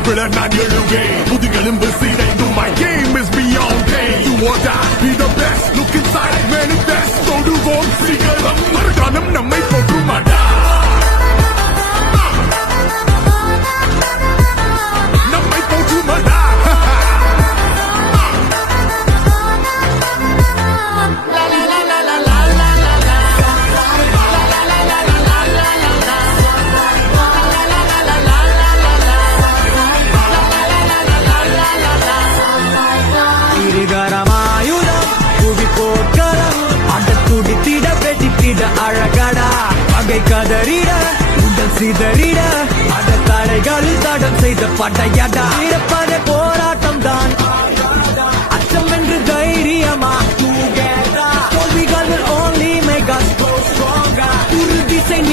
விழ நான் எழுவேன் புதிகளும் சிதைந்து my game is beyond pain you or die be the best look inside manifest தொடுவோம் சிகரம் மறுகாலம் நம்மை போற்றுமாடா நம்மை போற்றுமாடா அழகடா பகை கதறிட உடல் சிதறிட அந்த தடைகளில் தடம் செய்த படையடா போராட்டம் தான்